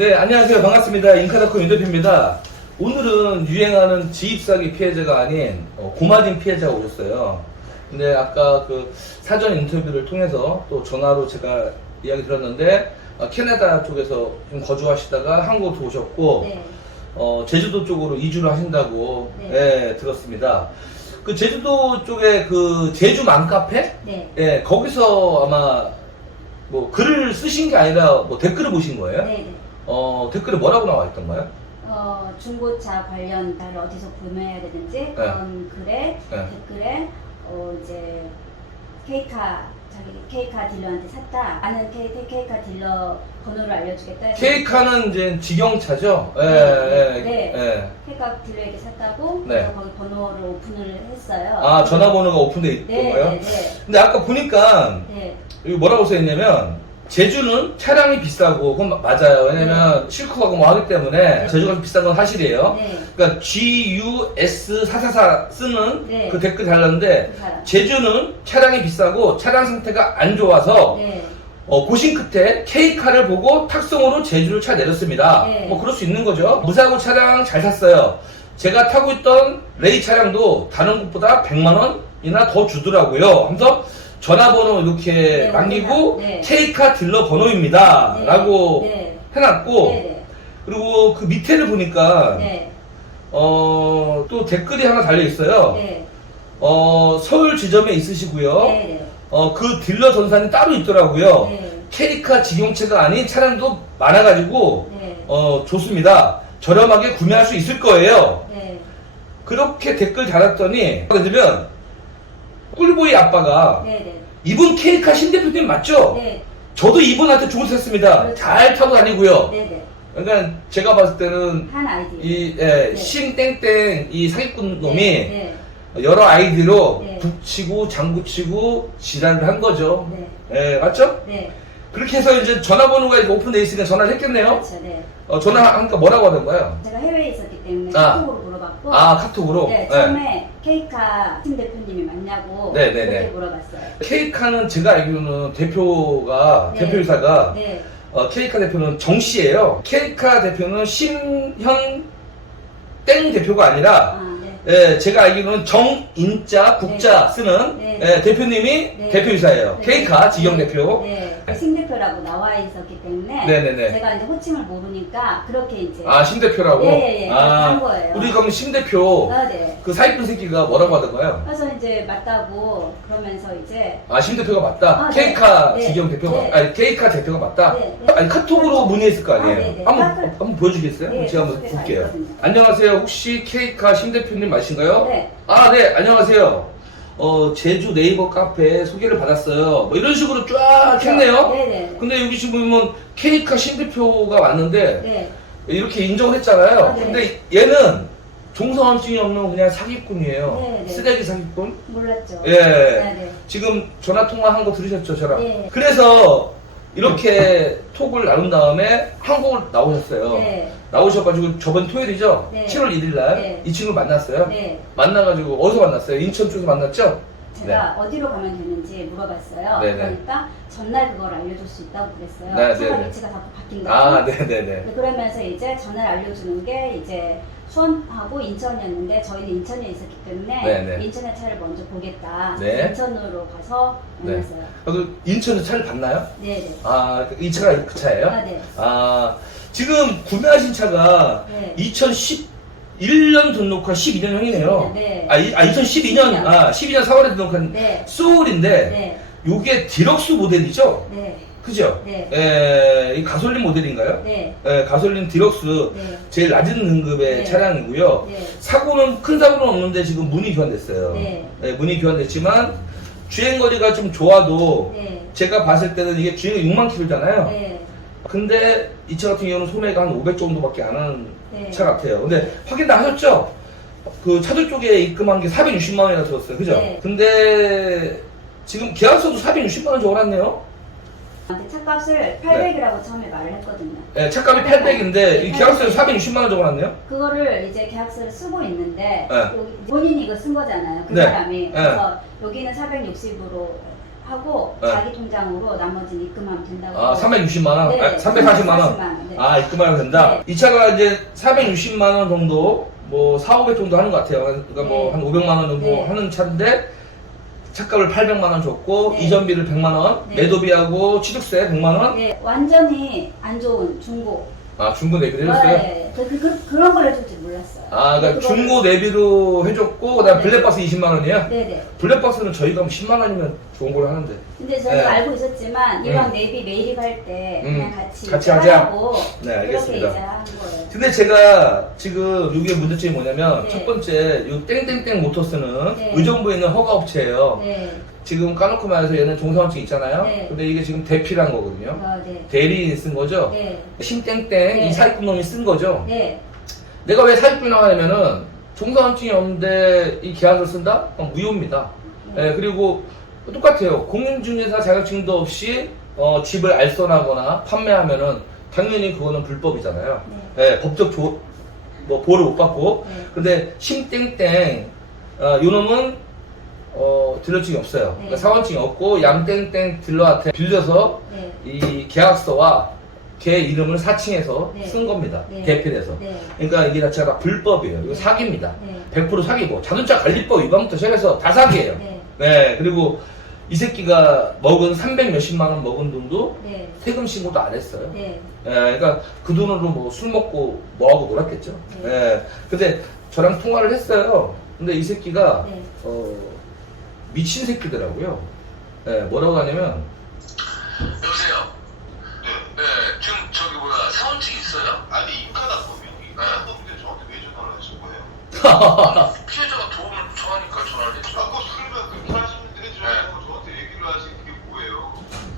네, 안녕하세요. 반갑습니다. 인카다코 윤대표입니다. 오늘은 유행하는 지입사기 피해자가 아닌 어, 고마진 피해자가 오셨어요. 근데 아까 그 사전 인터뷰를 통해서 또 전화로 제가 이야기 들었는데 어, 캐나다 쪽에서 좀 거주하시다가 한국 들어오셨고 네. 어, 제주도 쪽으로 이주를 하신다고 네. 예, 들었습니다. 그 제주도 쪽에 그 제주 맘카페? 네. 예, 거기서 아마 뭐 글을 쓰신 게 아니라 뭐 댓글을 보신 거예요? 네. 네. 어, 댓글에 뭐라고 나와 있던가요? 어, 중고차 관련 달 어디서 구매해야 되는지 그런 글에 네. 댓글에 어, 이제 케이카 자기 케이카 딜러한테 샀다. 아는 케이, 케이카 딜러 번호를 알려주겠다. 해서 케이카는 이제 직영차죠? 예, 네, 예, 네. 예. 케이카 딜러에게 샀다고 네. 그래서 거기 번호를 오픈을 했어요. 아, 전화번호가 오픈되어 있던 네, 거예요? 네, 네. 근데 아까 보니까 네. 여기 뭐라고 써있냐면 제주는 차량이 비싸고 그건 마- 맞아요. 왜냐면 실컷 하고 뭐 하기 때문에 네. 제주가 좀 비싼 건 사실이에요. 네. 그러니까 GUS444 쓰는 네. 그 댓글 달랐는데. 제주는 차량이 비싸고 차량 상태가 안 좋아서 네. 어, 고심 끝에 K카를 보고 탁송으로 제주를 차 내렸습니다. 네. 뭐 그럴 수 있는 거죠. 무사고 차량 잘 샀어요. 제가 타고 있던 레이 차량도 다른 곳보다 100만 원이나 더 주더라고요. 하면서 전화번호 이렇게 네, 남기고 네. K카 딜러 번호입니다. 네. 라고 네. 해놨고 네. 그리고 그 밑에를 보니까 네. 어, 또 댓글이 하나 달려 있어요. 네. 어, 서울 지점에 있으시고요. 네. 네. 어, 그 딜러 전산이 따로 있더라고요. 네. 캐리카 직용체가 아닌 차량도 많아가지고 네. 어, 좋습니다. 저렴하게 구매할 수 있을 거예요. 네. 그렇게 댓글 달았더니 예를 들면 꿀보이 아빠가 네. 네. 이분 케이카 신 대표님 맞죠? 네. 저도 이분한테 샀습니다. 그렇죠. 잘 타고 다니고요. 네. 네. 그러니까 제가 봤을 때는 한 아이디. 이 예, 네. 신땡땡 이 사기꾼 놈이 네. 여러 아이디로 네. 북치고 장구치고 지랄을 한 거죠. 네. 예, 맞죠? 네. 그렇게 해서 이제 전화번호가 오픈되어 있으니까 전화를 했겠네요. 그렇죠. 네. 어, 전화하니까 뭐라고 하던가요? 제가 해외에 있었기 때문에 아. 카톡으로 물어봤고. 아, 카톡으로? 네. 네. 처음에 케이카 팀 대표님이 맞냐고. 네, 네, 그렇게 네. 물어봤어요. 케이카는 제가 알기로는 대표가, 네. 대표이사가, 네. 어, 케이카 대표는 정 씨예요 케이카 대표는 심현 땡 대표가 아니라, 아, 네. 예, 제가 알기로는 정인자, 국자 네. 쓰는 네. 예, 대표님이 네. 대표이사예요. 네. 케이카 직영 네. 대표. 네. 신 대표라고 나와 있었기 때문에. 네네네. 제가 이제 호칭을 모르니까 그렇게 이제. 아, 심 대표라고? 예, 예, 예. 아, 한 거예요. 우리 그럼 심 대표, 아, 네. 그 사기꾼 새끼가 뭐라고 하던가요? 그래서 이제 맞다고 그러면서 이제. 아, 심 대표가 맞다? 아, 네. 케이카 네. 직영 대표가, 네. 아니, 케이카 대표가 맞다? 네. 네. 아니, 카톡으로 문의했을 거 아니에요? 아, 네, 네. 한번, 카톡. 한번 보여주겠어요? 네, 제가 한번 볼게요. 있거든요. 안녕하세요. 혹시 케이카 심 대표님 맞 으신가요? 네. 아, 네, 안녕하세요. 어, 제주 네이버 카페 소개를 받았어요. 뭐 이런 식으로 쫙 했네요. 네네. 근데 여기 지금 보면 케이카 신 대표가 왔는데 네. 이렇게 인정을 했잖아요. 아, 네. 근데 얘는 종성함증이 없는 그냥 사기꾼이에요. 네, 네. 쓰레기 사기꾼. 몰랐죠. 예. 네네. 지금 전화 통화한 거 들으셨죠, 저랑? 네. 그래서 이렇게 톡을 나눈 다음에 한국을 나오셨어요. 네. 나오셔가지고 저번 토요일이죠? 네. 7월 1일 날 네. 이 친구 만났어요. 네. 만나가지고 어디서 만났어요? 인천 쪽에서 만났죠? 제가 어디로 가면 되는지 물어봤어요. 네네. 그러니까 전날 그걸 알려줄 수 있다고 그랬어요. 네, 차가 네네. 위치가 자꾸 바뀐다고. 아, 네네네. 네, 그러면서 이제 전화를 알려주는 게 이제 수원하고 인천이었는데 저희는 인천에 있었기 때문에 네네. 인천의 차를 먼저 보겠다. 네. 인천으로 가서 네. 만났어요. 그 인천에서 차를 봤나요? 네. 네. 아, 이 차가 그 차예요? 아, 네. 아, 지금 구매하신 차가 네. 2011년 등록한 12년형이네요. 네. 아, 이, 아 2012년, 아, 12년 4월에 등록한 네. 소울인데, 네. 요게 디럭스 모델이죠? 네. 그죠? 네. 에, 이 가솔린 모델인가요? 네. 에, 가솔린 디럭스 네. 제일 낮은 등급의 네. 차량이고요. 네. 사고는 큰 사고는 없는데 지금 문이 교환됐어요. 네. 네, 문이 교환됐지만 주행거리가 좀 좋아도 네. 제가 봤을 때는 이게 주행이 6만 킬로잖아요. 네. 근데 이 차 같은 경우는 소매가 한 500 정도밖에 안 하는 네. 차 같아요. 근데 확인 다 하셨죠? 그 차들 쪽에 입금한 게 460만 원이나 들었어요. 그죠? 네. 근데 지금 계약서도 460만 원 적어놨네요. 저한테 차값을 800이라고 처음에 말을 했거든요. 예, 차값이 800인데 이 계약서에 460만 원 적어놨네요. 그거를 이제 계약서를 쓰고 있는데 네. 여기 본인이 이거 쓴 거잖아요. 그 네. 사람이. 그래서 여기는 460으로 하고 네. 자기 통장으로 나머지는 입금하면 된다고. 아, 360만 원? 네, 아, 340만 원? 340만 원, 네. 아, 입금하면 된다? 네. 이 차가 이제 460만 원 정도, 뭐, 4, 500 정도 하는 것 같아요. 그러니까 뭐, 네. 한 500만 원 정도 네. 하는 차인데, 차값을 800만 원 줬고, 네. 이전비를 100만 원, 네. 매도비하고 취득세 100만 원, 네, 완전히 안 좋은 중고. 아, 중고 내비를 해줬어요? 네, 그, 그, 그, 그런 걸 해줄 줄 몰랐어요. 아, 그러니까 그거를- 중고 내비로 해줬고, 그 다음 네. 블랙박스 20만 원이야? 네네. 블랙박스는 저희가 10만 원이면 좋은 걸로 하는데. 근데 저도 네. 알고 있었지만 이왕 음. 내비 매입할 때 음. 그냥 같이 같이 하자. 하고 네, 알겠습니다. 그렇게 이제 한 거예요. 근데 제가 지금 이게 문제점이 뭐냐면, 네. 첫 번째, 이 땡땡땡 모터스는 네. 의정부에 있는 허가 업체예요. 네. 지금 까놓고 말해서 얘는 종사원증 있잖아요. 네. 근데 이게 지금 대피란 거거든요. 어, 네. 대리인이 쓴 거죠. 네. 심땡땡 네. 이 사기꾼 놈이 쓴 거죠. 네. 내가 왜 사기꾼 나가냐면은 종사원증이 없는데 이 계약을 쓴다? 그럼 무효입니다. 네. 예, 그리고 똑같아요. 공인중개사 자격증도 없이 어, 집을 알선하거나 판매하면은 당연히 그거는 불법이잖아요. 예, 법적 조, 뭐 보호를 못 받고. 네. 근데 심땡땡 어, 요놈은 어, 딜러증이 없어요. 그러니까 네. 사원증이 없고 양땡땡 딜러한테 빌려서 네. 이 계약서와 걔 이름을 사칭해서 네. 쓴 겁니다. 네. 대필해서. 네. 그러니까 이게 자체가 불법이에요. 이거 사기입니다. 네. 100% 사기고 자동차 관리법 위반부터 시작해서 다 사기예요. 네. 네. 그리고 이 새끼가 먹은 300 몇십만 원 먹은 돈도 네. 세금 신고도 안 했어요. 네. 예, 그러니까 그 돈으로 뭐 술 먹고 뭐 하고 놀았겠죠. 네. 예. 근데 저랑 통화를 했어요. 근데 이 새끼가 네. 어, 미친 새끼더라고요. 예, 뭐라고 하냐면 거예요? 피해자가 도움을 청하니까 전화를 했죠. 아까 그러면 그렇게 하시면 되죠. 네. 저한테 얘기를 하시는 게 뭐예요?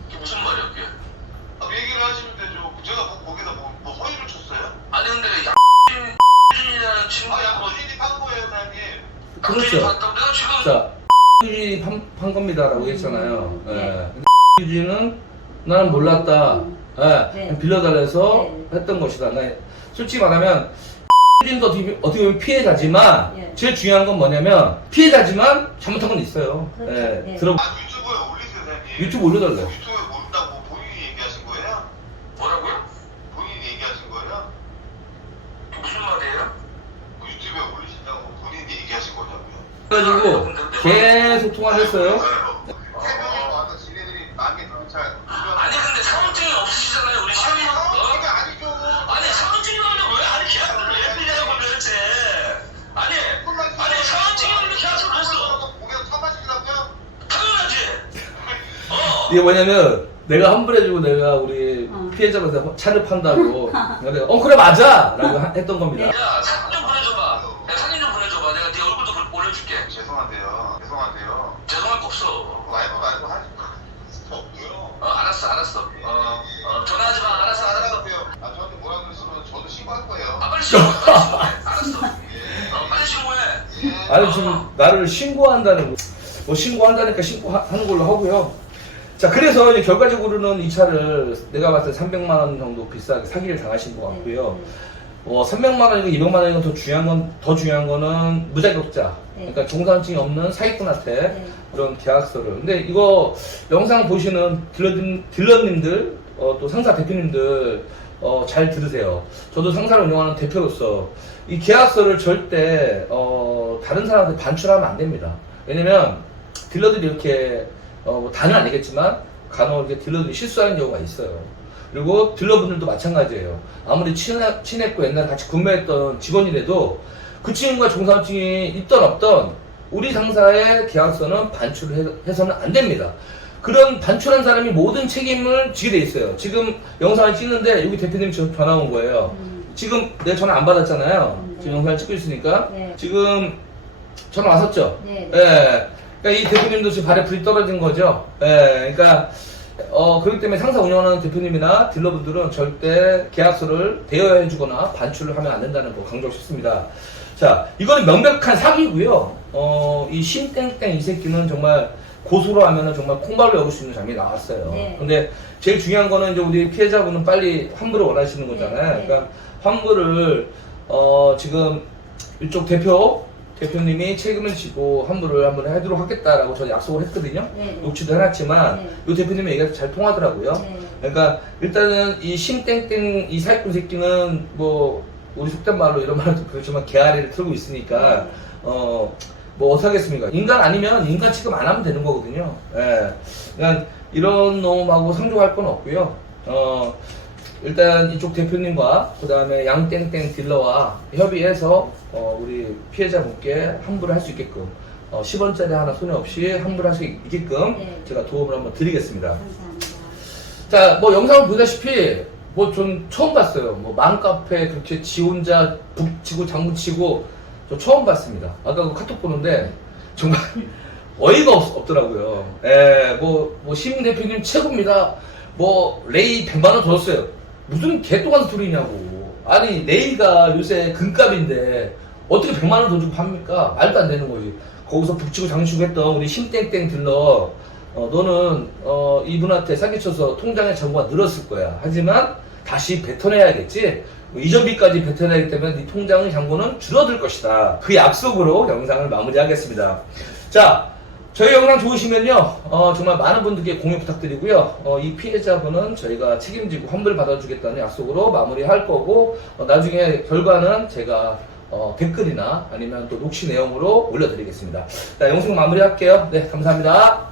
그게 무슨 말이야, 그게? 아, 얘기를 하시면 되죠. 제가 뭐 거기다 뭐, 뭐 허위를 쳤어요? 아니, 근데 양준이라는 아, 친구가 양호진이 판 거예요, 사장님. 그렇죠. 봤다고 내가 지금 자, 유진이 판, 판 겁니다라고 했잖아요. 네. 예. 유진은 나는 몰랐다. 음. 예, 네. 빌려달래서 네. 했던 것이다. 나 솔직히 말하면 도 어떻게, 어떻게 보면 피해자지만 네. 제일 중요한 건 뭐냐면 피해자지만 잘못한 건 있어요. 그렇죠. 예, 네. 들어 아, 유튜브에 올리세요, 사장님. 유튜브 올려달래요. 유튜브에 모른다고 본인이 얘기하신 거예요? 뭐라고요? 본인이 얘기하신 거예요? 무슨 말이에요? 그 유튜브에 올리신다고 본인이 얘기하신 거냐고요? 그래가지고 계속 통화를 했어요. 이게 뭐냐면 내가 환불해주고 내가 우리 어. 피해자한테 차를 판다고 내가 어 그래 맞아 라고 하- 했던 겁니다. 야, 사진 좀 보내줘봐. 야, 사진 좀 보내줘봐. 내가 네 얼굴도 볼- 올려줄게. 죄송한데요. 죄송한데요. 죄송할 거 없어. 말도 말도 하지 수 없고요. 어, 알았어, 알았어. 어, 어, 전화하지 마. 알았어, 알았어. 아 저한테 뭐라 그러시면 저도 신고할 거예요. 아, 빨리 신고해. 빨리 신고해. 알았어. 어, 빨리 신고해. 예. 아니 지금 나를 신고한다는 거- 뭐 신고한다니까 신고하는 걸로 하고요. 자 그래서 이제 결과적으로는 이 차를 내가 봤을 때 300만 원 정도 비싸게 사기를 당하신 것 같고요. 네. 뭐 300만 원이고 200만 원이고 더 중요한 건 더 중요한 거는 무자격자. 네. 그러니까 종사증이 없는 사기꾼한테 네. 그런 계약서를. 근데 이거 영상 보시는 딜러님, 딜러님들, 어, 또 상사 대표님들, 어, 잘 들으세요. 저도 상사를 운영하는 대표로서 이 계약서를 절대, 어, 다른 사람한테 반출하면 안 됩니다. 왜냐면 딜러들이 이렇게, 어, 뭐 다는 아니겠지만 간혹 이렇게 딜러들이 실수하는 경우가 있어요. 그리고 딜러분들도 마찬가지예요. 아무리 친해, 친했고 옛날에 같이 근무했던 직원이라도 그 친구가 종사증이 있던 없던 우리 상사의 계약서는 반출을 해- 해서는 안 됩니다. 그런 반출한 사람이 모든 책임을 지게 돼 있어요. 지금 영상을 찍는데 여기 대표님 저 전화 온 거예요. 음. 지금 내 전화 안 받았잖아요. 음, 네. 지금 영상을 찍고 있으니까 네. 지금 전화 왔었죠. 네. 예. 그러니까 이 대표님도 지금 발에 불이 떨어진 거죠. 예. 그러니까 어 그렇기 때문에 상사 운영하는 대표님이나 딜러분들은 절대 계약서를 대여해 주거나 반출을 하면 안 된다는 거 강조하고 싶습니다. 자, 이거는 명백한 사기고요. 어, 이 신땡땡 이 새끼는 정말 고소로 하면은 정말 콩발로 먹을 수 있는 장면이 나왔어요. 네. 근데 제일 중요한 거는 이제 우리 피해자분은 빨리 환불을 원하시는 거잖아요. 네, 네. 그러니까 환불을 어 지금 이쪽 대표 대표님이 책임을 지고 환불을 한번 해도록 하겠다라고 저는 약속을 했거든요. 네, 네. 녹취도 해놨지만 네. 이 대표님의 얘기가 잘 통하더라고요. 네. 그러니까 일단은 이 심땡땡 이 사기꾼 새끼는 뭐 우리 속된 말로 이런 말도 그렇지만 개아리를 틀고 있으니까 네. 어뭐 어떡하겠습니까 인간 아니면 인간 취급 안 하면 되는 거거든요 예 그냥 이런 놈하고 상종할 건 없고요 어 일단 이쪽 대표님과 그 다음에 양땡땡 딜러와 협의해서 어, 우리 피해자분께 환불을 할 수 있게끔 어, 10원짜리 하나 손해 없이 환불할 수 있게끔 네. 제가 도움을 한번 드리겠습니다 감사합니다. 자, 뭐 영상을 보다시피 뭐 전 처음 봤어요. 뭐 맘카페 그렇게 지 혼자 북치고 장구치고 저 처음 봤습니다. 아까 그 카톡 보는데 정말 어이가 없, 더라고요 예, 뭐, 뭐, 시민 대표님 최고입니다. 뭐, 레이 100만 원 줬어요. 무슨 개똥한 소리냐고. 아니, 레이가 요새 금값인데, 어떻게 100만원 더 주고 팝니까? 말도 안 되는 거지. 거기서 북치고 장치고 했던 우리 심땡땡 들러, 어, 너는, 어, 이분한테 사기쳐서 통장에 잔고가 늘었을 거야. 하지만, 다시 뱉어내야겠지? 뭐 이전비까지 뱉어내기 때문에 네 통장의 잔고는 줄어들 것이다. 그 약속으로 영상을 마무리하겠습니다. 자, 저희 영상 좋으시면요, 어, 정말 많은 분들께 공유 부탁드리고요. 어, 이 피해자분은 저희가 책임지고 환불 받아주겠다는 약속으로 마무리할 거고, 어, 나중에 결과는 제가 어, 댓글이나 아니면 또 녹취 내용으로 올려드리겠습니다. 자, 영상 마무리할게요. 네, 감사합니다.